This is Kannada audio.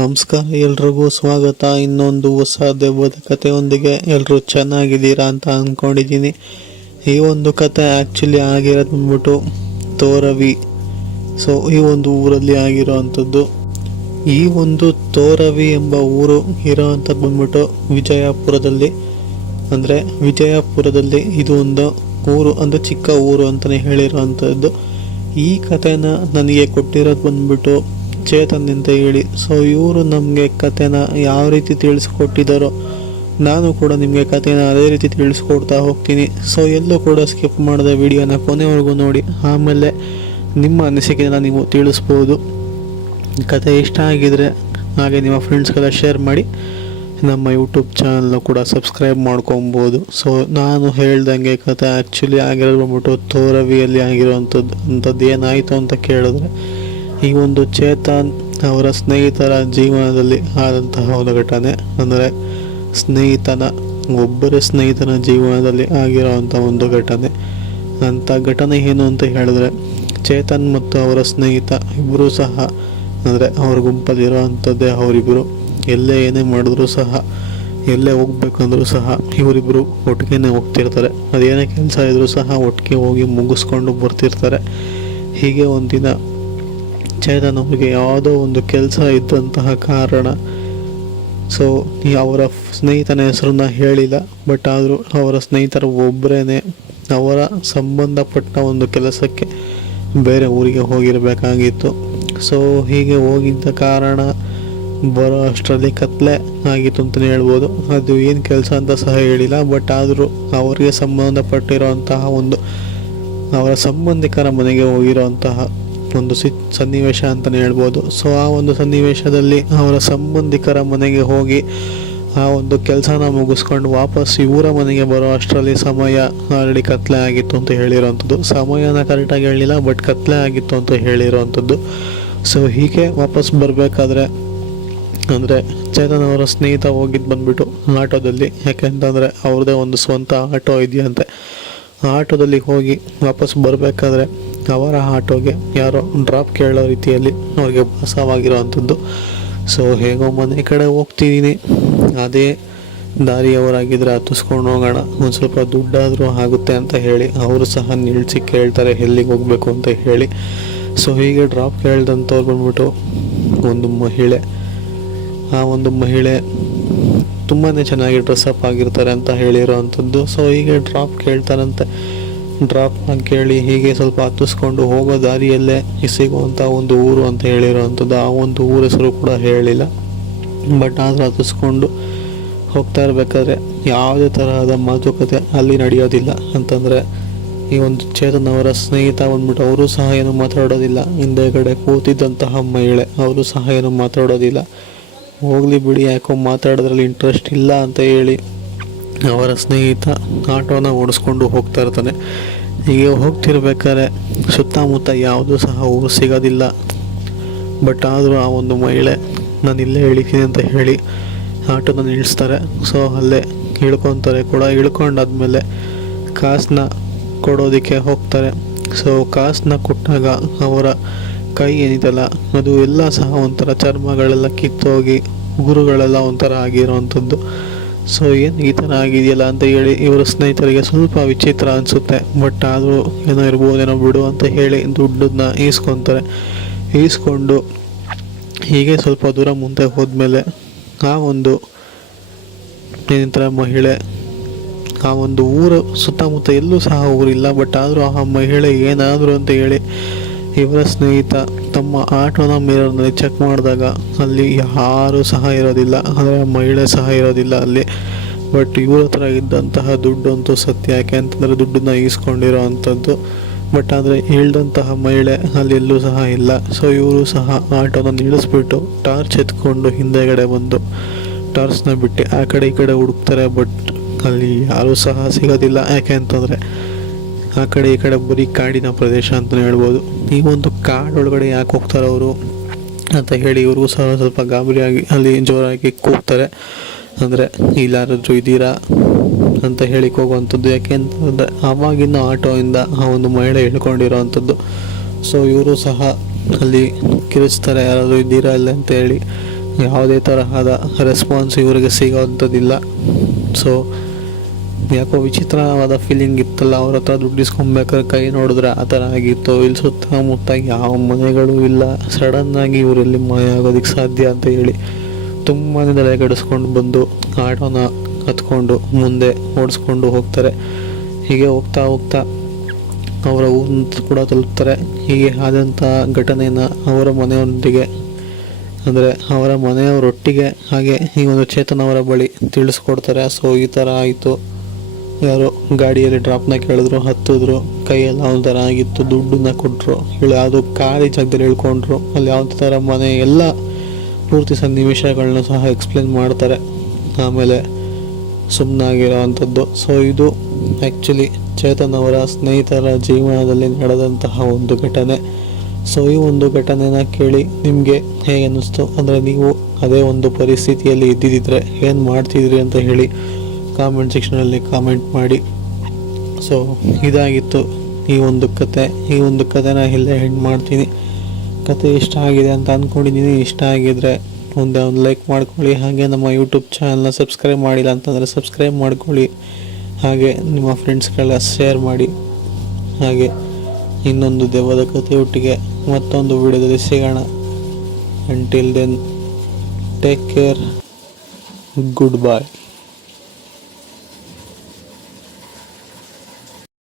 ನಮಸ್ಕಾರ, ಎಲ್ರಿಗೂ ಸ್ವಾಗತ. ಇನ್ನೊಂದು ಹೊಸ ದೆವ್ವದ ಕಥೆಯೊಂದಿಗೆ. ಎಲ್ಲರೂ ಚೆನ್ನಾಗಿದ್ದೀರಾ ಅಂತ ಅಂದ್ಕೊಂಡಿದ್ದೀನಿ. ಈ ಒಂದು ಕತೆ ಆ್ಯಕ್ಚುಲಿ ಆಗಿರೋದು ಬಂದ್ಬಿಟ್ಟು ತೋರವಿ. ಸೊ ಈ ಒಂದು ಊರಲ್ಲಿ ಆಗಿರೋವಂಥದ್ದು. ಈ ಒಂದು ತೋರವಿ ಎಂಬ ಊರು ಇರೋವಂಥದ್ದು ಬಂದ್ಬಿಟ್ಟು ವಿಜಯಪುರದಲ್ಲಿ. ಅಂದರೆ ವಿಜಯಪುರದಲ್ಲಿ ಇದು ಒಂದು ಊರು, ಅಂದರೆ ಚಿಕ್ಕ ಊರು ಅಂತಲೇ ಹೇಳಿರೋವಂಥದ್ದು. ಈ ಕಥೆನ ನನಗೆ ಕೊಟ್ಟಿರೋದು ಬಂದ್ಬಿಟ್ಟು ಚೇತನ್ ಅಂತ ಹೇಳಿ. ಸೊ ಇವರು ನಮಗೆ ಕಥೆನ ಯಾವ ರೀತಿ ತಿಳಿಸ್ಕೊಟ್ಟಿದ್ದಾರೋ ನಾನು ಕೂಡ ನಿಮಗೆ ಕಥೆನ ಅದೇ ರೀತಿ ತಿಳಿಸ್ಕೊಡ್ತಾ ಹೋಗ್ತೀನಿ. ಸೊ ಎಲ್ಲೂ ಕೂಡ ಸ್ಕಿಪ್ ಮಾಡದೆ ವಿಡಿಯೋನ ಕೊನೆವರೆಗೂ ನೋಡಿ, ಆಮೇಲೆ ನಿಮ್ಮ ಅನಿಸಿಕೆನ ನೀವು ತಿಳಿಸ್ಬೋದು. ಕತೆ ಇಷ್ಟ ಆಗಿದ್ರೆ ಹಾಗೆ ನಿಮ್ಮ ಫ್ರೆಂಡ್ಸ್ಗೆಲ್ಲ ಶೇರ್ ಮಾಡಿ. ನಮ್ಮ ಯೂಟ್ಯೂಬ್ ಚಾನಲ್ನ ಕೂಡ ಸಬ್ಸ್ಕ್ರೈಬ್ ಮಾಡ್ಕೊಬೋದು. ಸೊ ನಾನು ಹೇಳ್ದಂಗೆ ಕತೆ ಆ್ಯಕ್ಚುಲಿ ಆಗಿರೋದು ಬಂದ್ಬಿಟ್ಟು ತೋರವಿಯಲ್ಲಿ ಆಗಿರೋವಂಥದ್ದು ಏನಾಯಿತು ಅಂತ ಕೇಳಿದ್ರೆ, ಈ ಒಂದು ಚೇತನ್ ಅವರ ಸ್ನೇಹಿತರ ಜೀವನದಲ್ಲಿ ಆದಂತಹ ಒಂದು ಘಟನೆ. ಅಂದರೆ ಒಬ್ಬರ ಸ್ನೇಹಿತನ ಜೀವನದಲ್ಲಿ ಆಗಿರೋವಂಥ ಒಂದು ಘಟನೆ. ಅಂಥ ಘಟನೆ ಏನು ಅಂತ ಹೇಳಿದ್ರೆ, ಚೇತನ್ ಮತ್ತು ಅವರ ಸ್ನೇಹಿತ ಇಬ್ಬರೂ ಸಹ, ಅಂದರೆ ಅವ್ರ ಗುಂಪಲ್ಲಿರೋ ಅಂಥದ್ದೇ ಅವರಿಬ್ಬರು. ಎಲ್ಲೇ ಏನೇ ಮಾಡಿದ್ರು ಸಹ, ಎಲ್ಲೇ ಹೋಗ್ಬೇಕಂದ್ರೂ ಸಹ ಇವರಿಬ್ಬರು ಒಟ್ಟಿಗೆ ಹೋಗ್ತಿರ್ತಾರೆ. ಅದೇನೇ ಕೆಲಸ ಇದ್ರೂ ಸಹ ಒಟ್ಟಿಗೆ ಹೋಗಿ ಮುಗಿಸ್ಕೊಂಡು ಬರ್ತಿರ್ತಾರೆ. ಹೀಗೆ ಒಂದಿನ ಚೇತನ್ ಅವರಿಗೆ ಯಾವುದೋ ಒಂದು ಕೆಲಸ ಇದ್ದಂತಹ ಕಾರಣ, ಸೊ ಅವರ ಸ್ನೇಹಿತನ ಹೆಸರನ್ನ ಹೇಳಿಲ್ಲ, ಬಟ್ ಆದರೂ ಅವರ ಸ್ನೇಹಿತರು ಒಬ್ಬರೇ ಅವರ ಸಂಬಂಧಪಟ್ಟ ಒಂದು ಕೆಲಸಕ್ಕೆ ಬೇರೆ ಊರಿಗೆ ಹೋಗಿರಬೇಕಾಗಿತ್ತು. ಸೊ ಹೀಗೆ ಹೋಗಿದ್ದ ಕಾರಣ ಬರೋ ಅಷ್ಟರಲ್ಲಿ ಕತ್ಲೆ ಆಗಿತ್ತು ಅಂತಲೇ ಹೇಳ್ಬೋದು. ಅದು ಏನು ಕೆಲಸ ಅಂತ ಸಹ ಹೇಳಿಲ್ಲ, ಬಟ್ ಆದರೂ ಅವರಿಗೆ ಸಂಬಂಧಪಟ್ಟಿರುವಂತಹ ಒಂದು ಅವರ ಸಂಬಂಧಿಕರ ಮನೆಗೆ ಹೋಗಿರೋಂತಹ ಒಂದು ಸನ್ನಿವೇಶ ಅಂತಲೇ ಹೇಳ್ಬೋದು. ಸೊ ಆ ಒಂದು ಸನ್ನಿವೇಶದಲ್ಲಿ ಅವರ ಸಂಬಂಧಿಕರ ಮನೆಗೆ ಹೋಗಿ ಆ ಒಂದು ಕೆಲಸನ ಮುಗಿಸ್ಕೊಂಡು ವಾಪಸ್ ಇವರ ಮನೆಗೆ ಬರೋ ಅಷ್ಟರಲ್ಲಿ ಸಮಯ ಆಲ್ರೆಡಿ ಕತ್ಲೆ ಆಗಿತ್ತು ಅಂತ ಹೇಳಿರೋವಂಥದ್ದು. ಸಮಯನ ಕರೆಕ್ಟಾಗಿ ಹೇಳಿಲ್ಲ, ಬಟ್ ಕತ್ಲೆ ಆಗಿತ್ತು ಅಂತ ಹೇಳಿರೋವಂಥದ್ದು. ಸೊ ಹೀಗೆ ವಾಪಸ್ ಬರಬೇಕಾದ್ರೆ, ಅಂದರೆ ಚೇತನ್ ಅವರ ಸ್ನೇಹಿತ ಹೋಗಿದ್ದು ಬಂದುಬಿಟ್ಟು ಆಟೋದಲ್ಲಿ. ಯಾಕೆಂತಂದರೆ ಅವ್ರದ್ದೇ ಒಂದು ಸ್ವಂತ ಆಟೋ ಇದೆಯಂತೆ. ಆಟೋದಲ್ಲಿ ಹೋಗಿ ವಾಪಸ್ ಬರಬೇಕಾದ್ರೆ ಅವರ ಆಟೋಗೆ ಯಾರೋ ಡ್ರಾಪ್ ಕೇಳೋ ರೀತಿಯಲ್ಲಿ ಅವ್ರಿಗೆ ಭಾಸವಾಗಿರೋವಂಥದ್ದು. ಸೊ ಹೇಗೋ ಮನೆ ಕಡೆ ಹೋಗ್ತಿದ್ದೀನಿ, ಅದೇ ದಾರಿಯವರಾಗಿದ್ದರೆ ಹತ್ತಿಸ್ಕೊಂಡು ಹೋಗೋಣ, ಒಂದು ಸ್ವಲ್ಪ ದುಡ್ಡಾದರೂ ಆಗುತ್ತೆ ಅಂತ ಹೇಳಿ ಅವರು ಸಹ ನಿಲ್ಲಿಸಿ ಕೇಳ್ತಾರೆ ಎಲ್ಲಿಗೆ ಹೋಗಬೇಕು ಅಂತ ಹೇಳಿ. ಸೊ ಹೀಗೆ ಡ್ರಾಪ್ ಕೇಳ್ದಂಥವ್ರು ಬಂದ್ಬಿಟ್ಟು ಒಂದು ಮಹಿಳೆ. ಆ ಒಂದು ಮಹಿಳೆ ತುಂಬಾ ಚೆನ್ನಾಗಿ ಡ್ರೆಸ್ಅಪ್ ಆಗಿರ್ತಾರೆ ಅಂತ ಹೇಳಿರೋ ಅಂಥದ್ದು. ಸೊ ಹೀಗೆ ಡ್ರಾಪ್ ಕೇಳ್ತಾರಂತೆ. ಡ್ರಾಪ್ ಕೇಳಿ ಹೀಗೆ ಸ್ವಲ್ಪ ಹತ್ತಿಸ್ಕೊಂಡು ಹೋಗೋ ದಾರಿಯಲ್ಲೇ ಸಿಗುವಂಥ ಒಂದು ಊರು ಅಂತ ಹೇಳಿರೋ ಅಂಥದ್ದು. ಆ ಒಂದು ಊರ ಹೆಸರು ಕೂಡ ಹೇಳಿಲ್ಲ, ಬಟ್ ಆದರೂ ಹತ್ತಿಸ್ಕೊಂಡು ಹೋಗ್ತಾ ಇರಬೇಕಾದ್ರೆ ಯಾವುದೇ ತರಹದ ಮಾತುಕತೆ ಅಲ್ಲಿ ನಡೆಯೋದಿಲ್ಲ. ಅಂತಂದರೆ ಈ ಒಂದು ಚೇತನ್ ಅವರ ಸ್ನೇಹಿತ ಬಂದ್ಬಿಟ್ಟು ಅವರು ಸಹ ಏನು ಮಾತಾಡೋದಿಲ್ಲ. ಹಿಂದೆಗಡೆ ಕೂತಿದ್ದಂತಹ ಮಹಿಳೆ ಅವರು ಸಹ ಏನು ಮಾತಾಡೋದಿಲ್ಲ. ಹೋಗಲಿ ಬಿಡಿ, ಯಾಕೋ ಮಾತಾಡೋದ್ರಲ್ಲಿ ಇಂಟ್ರೆಸ್ಟ್ ಇಲ್ಲ ಅಂತ ಹೇಳಿ ಅವರ ಸ್ನೇಹಿತ ಆಟೋನ ಓಡಿಸ್ಕೊಂಡು ಹೋಗ್ತಾ ಇರ್ತಾನೆ. ಹೀಗೆ ಹೋಗ್ತಿರ್ಬೇಕಾದ್ರೆ ಸುತ್ತಮುತ್ತ ಯಾವುದೂ ಸಹ ಊರು ಸಿಗೋದಿಲ್ಲ. ಬಟ್ ಆದರೂ ಆ ಒಂದು ಮಹಿಳೆ ನಾನು ಇಲ್ಲೇ ಇಳಿತೀನಿ ಅಂತ ಹೇಳಿ ಆಟೋನ ನಿಲ್ಲಿಸ್ತಾರೆ. ಸೊ ಅಲ್ಲೇ ಇಳ್ಕೊತಾರೆ ಕೂಡ. ಇಳ್ಕೊಂಡಾದ್ಮೇಲೆ ಕಾಸನ್ನ ಕೊಡೋದಕ್ಕೆ ಹೋಗ್ತಾರೆ. ಸೊ ಕಾಸನ್ನ ಕೊಟ್ಟಾಗ ಅವರ ಕೈ ಏನಿದೆಲ್ಲ ಅದು ಎಲ್ಲ ಸಹ ಒಂಥರ ಚರ್ಮಗಳೆಲ್ಲ ಕಿತ್ತೋಗಿ ಉಗುರುಗಳೆಲ್ಲ ಒಂಥರ ಆಗಿರೋವಂಥದ್ದು. ಸೊ ಏನು ಈ ಥರ ಆಗಿದೆಯಲ್ಲ ಅಂತ ಹೇಳಿ ಇವರ ಸ್ನೇಹಿತರಿಗೆ ಸ್ವಲ್ಪ ವಿಚಿತ್ರ ಅನಿಸುತ್ತೆ. ಬಟ್ ಆದರೂ ಏನೋ ಇರ್ಬೋದೇನೋ ಬಿಡು ಅಂತ ಹೇಳಿ ದುಡ್ಡನ್ನ ಈಸ್ಕೊಂಡು ಹೀಗೆ ಸ್ವಲ್ಪ ದೂರ ಮುಂದೆ ಹೋದ್ಮೇಲೆ ಆ ಒಂದು ಏನಂತಾರೆ ಮಹಿಳೆ, ಆ ಒಂದು ಊರು ಸುತ್ತಮುತ್ತ ಎಲ್ಲೂ ಸಹ ಊರಿಲ್ಲ. ಬಟ್ ಆದರೂ ಆ ಮಹಿಳೆ ಏನಾದರೂ ಅಂತ ಹೇಳಿ ಇವರ ಸ್ನೇಹಿತ ತಮ್ಮ ಆಟೋನ ಮಿರರ್ನಲ್ಲಿ ಚೆಕ್ ಮಾಡಿದಾಗ ಅಲ್ಲಿ ಯಾರೂ ಸಹ ಇರೋದಿಲ್ಲ, ಅಂದರೆ ಮಹಿಳೆ ಸಹ ಇರೋದಿಲ್ಲ ಅಲ್ಲಿ. ಬಟ್ ಇವ್ರ ಹತ್ರ ಇದ್ದಂತಹ ದುಡ್ಡಂತೂ ಸತ್ಯ. ಯಾಕೆ ಅಂತಂದರೆ ದುಡ್ಡನ್ನ ಈಸ್ಕೊಂಡಿರೋ ಅಂಥದ್ದು. ಬಟ್ ಆದರೆ ಹೇಳ್ದಂತಹ ಮಹಿಳೆ ಅಲ್ಲಿ ಎಲ್ಲೂ ಸಹ ಇಲ್ಲ. ಸೊ ಇವರು ಸಹ ಆಟೋನ ನಿಲ್ಲಿಸ್ಬಿಟ್ಟು ಟಾರ್ಚ್ ಎತ್ಕೊಂಡು ಹಿಂದೆಗಡೆ ಬಂದು ಟಾರ್ಚ್ನ ಬಿಟ್ಟು ಆ ಕಡೆ ಈ ಕಡೆ ಹುಡುಕ್ತಾರೆ. ಬಟ್ ಅಲ್ಲಿ ಯಾರೂ ಸಹ ಸಿಗೋದಿಲ್ಲ. ಯಾಕೆ ಅಂತಂದರೆ ಆ ಕಡೆ ಈ ಕಡೆ ಬರೀ ಕಾಡಿನ ಪ್ರದೇಶ ಅಂತಲೇ ಹೇಳ್ಬೋದು. ಈ ಒಂದು ಕಾಡೊಳಗಡೆ ಯಾಕೆ ಹೋಗ್ತಾರೆ ಅವರು ಅಂತ ಹೇಳಿ ಇವ್ರಿಗೂ ಸಹ ಸ್ವಲ್ಪ ಗಾಬರಿಯಾಗಿ ಅಲ್ಲಿ ಜೋರಾಗಿ ಕೂಗ್ತಾರೆ. ಅಂದರೆ ಇಲ್ಲಾರಾದ್ರೂ ಇದ್ದೀರಾ ಅಂತ ಹೇಳಿ ಹೋಗುವಂಥದ್ದು. ಯಾಕೆ ಅಂತಂದರೆ ಆವಾಗಿನ ಆಟೋಯಿಂದ ಆ ಒಂದು ಮಹಿಳೆ ಹೇಳ್ಕೊಂಡಿರೋ ಅಂಥದ್ದು. ಸೊ ಇವರು ಸಹ ಅಲ್ಲಿ ಕಿರಿಸ್ತಾರೆ, ಯಾರಾದರೂ ಇದ್ದೀರಾ ಇಲ್ಲ ಅಂತ ಹೇಳಿ. ಯಾವುದೇ ತರಹದ ರೆಸ್ಪಾನ್ಸ್ ಇವರಿಗೆ ಸಿಗೋವಂಥದ್ದಿಲ್ಲ. ಸೊ ಯಾಕೋ ವಿಚಿತ್ರವಾದ ಫೀಲಿಂಗ್ ಇತ್ತಲ್ಲ, ಅವ್ರ ಹತ್ರ ದುಡ್ಡು ಇಸ್ಕೊಬೇಕಾದ್ರೆ ಕೈ ನೋಡಿದ್ರೆ ಆ ಥರ ಆಗಿತ್ತು. ಇಲ್ಲಿ ಸುತ್ತಮುತ್ತ ಯಾವ ಮನೆಗಳು ಇಲ್ಲ, ಸಡನ್ನಾಗಿ ಇವರಲ್ಲಿ ಮನೆ ಆಗೋದಕ್ಕೆ ಸಾಧ್ಯ ಅಂತ ಹೇಳಿ ತುಂಬಾ ತಲೆ ಕೆಡಿಸ್ಕೊಂಡು ಬಂದು ಆಟೋನ ಹತ್ಕೊಂಡು ಮುಂದೆ ಓಡಿಸ್ಕೊಂಡು ಹೋಗ್ತಾರೆ. ಹೀಗೆ ಹೋಗ್ತಾ ಹೋಗ್ತಾ ಅವರ ಊರನ್ನ ಕೂಡ ತಲುಪ್ತಾರೆ. ಹೀಗೆ ಆದಂಥ ಘಟನೆಯನ್ನು ಅವರ ಮನೆಯೊಂದಿಗೆ, ಅಂದರೆ ಅವರ ಮನೆಯವರೊಟ್ಟಿಗೆ ಹಾಗೆ ಈ ಒಂದು ಚೇತನ್ ಅವರ ಬಳಿ ತಿಳಿಸ್ಕೊಡ್ತಾರೆ. ಸೊ ಈ ಥರ ಆಯಿತು, ಯಾರೋ ಗಾಡಿಯಲ್ಲಿ ಡ್ರಾಪ್ನ ಕೇಳಿದ್ರು, ಹತ್ತಿದ್ರು, ಕೈಯೆಲ್ಲ ಒಂಥರ ಆಗಿತ್ತು, ದುಡ್ಡನ್ನ ಕೊಟ್ಟರು, ಯಾವುದೋ ಖಾಲಿ ಜಾಗದಲ್ಲಿ ಹೇಳ್ಕೊಂಡ್ರು, ಅಲ್ಲಿ ಯಾವ ಥರ ಮನೆ ಎಲ್ಲ ಪೂರ್ತಿ ಸನ್ನಿವೇಶಗಳನ್ನ ಸಹ ಎಕ್ಸ್ಪ್ಲೇನ್ ಮಾಡ್ತಾರೆ. ಆಮೇಲೆ ಸುಮ್ಮನಾಗಿರೋ ಅಂಥದ್ದು. ಸೊ ಇದು ಆ್ಯಕ್ಚುಲಿ ಚೇತನ್ ಅವರ ಸ್ನೇಹಿತರ ಜೀವನದಲ್ಲಿ ನಡೆದಂತಹ ಒಂದು ಘಟನೆ. ಸೊ ಈ ಒಂದು ಘಟನೆನ ಕೇಳಿ ನಿಮಗೆ ಹೇಗೆ ಅನ್ನಿಸ್ತು, ಅಂದರೆ ನೀವು ಅದೇ ಒಂದು ಪರಿಸ್ಥಿತಿಯಲ್ಲಿ ಇದ್ದಿದ್ದರೆ ಏನು ಮಾಡ್ತಿದ್ರಿ ಅಂತ ಹೇಳಿ ಕಾಮೆಂಟ್ ಸೆಕ್ಷನಲ್ಲಿ ಕಾಮೆಂಟ್ ಮಾಡಿ. ಸೊ ಇದಾಗಿತ್ತು ಈ ಒಂದು ಕತೆ. ಈ ಒಂದು ಕತೆನ ಇಲ್ಲೇ ಎಂಡ್ ಮಾಡ್ತೀನಿ. ಕತೆ ಇಷ್ಟ ಆಗಿದೆ ಅಂತ ಅಂದ್ಕೊಂಡಿದ್ದೀನಿ. ಇಷ್ಟ ಆಗಿದ್ರೆ ಒಂದು ಲೈಕ್ ಮಾಡ್ಕೊಳ್ಳಿ. ಹಾಗೆ ನಮ್ಮ ಯೂಟ್ಯೂಬ್ ಚಾನಲ್ನ ಸಬ್ಸ್ಕ್ರೈಬ್ ಮಾಡಿಲ್ಲ ಅಂತಂದರೆ ಸಬ್ಸ್ಕ್ರೈಬ್ ಮಾಡ್ಕೊಳ್ಳಿ. ಹಾಗೆ ನಿಮ್ಮ ಫ್ರೆಂಡ್ಸ್ಗೆಲ್ಲ ಶೇರ್ ಮಾಡಿ. ಹಾಗೆ ಇನ್ನೊಂದು ದೆವ್ವದ ಕಥೆಯೊಟ್ಟಿಗೆ ಮತ್ತೊಂದು ವಿಡಿಯೋದಲ್ಲಿ ಸಿಗೋಣ. Until then take care, good ಬಾಯ್.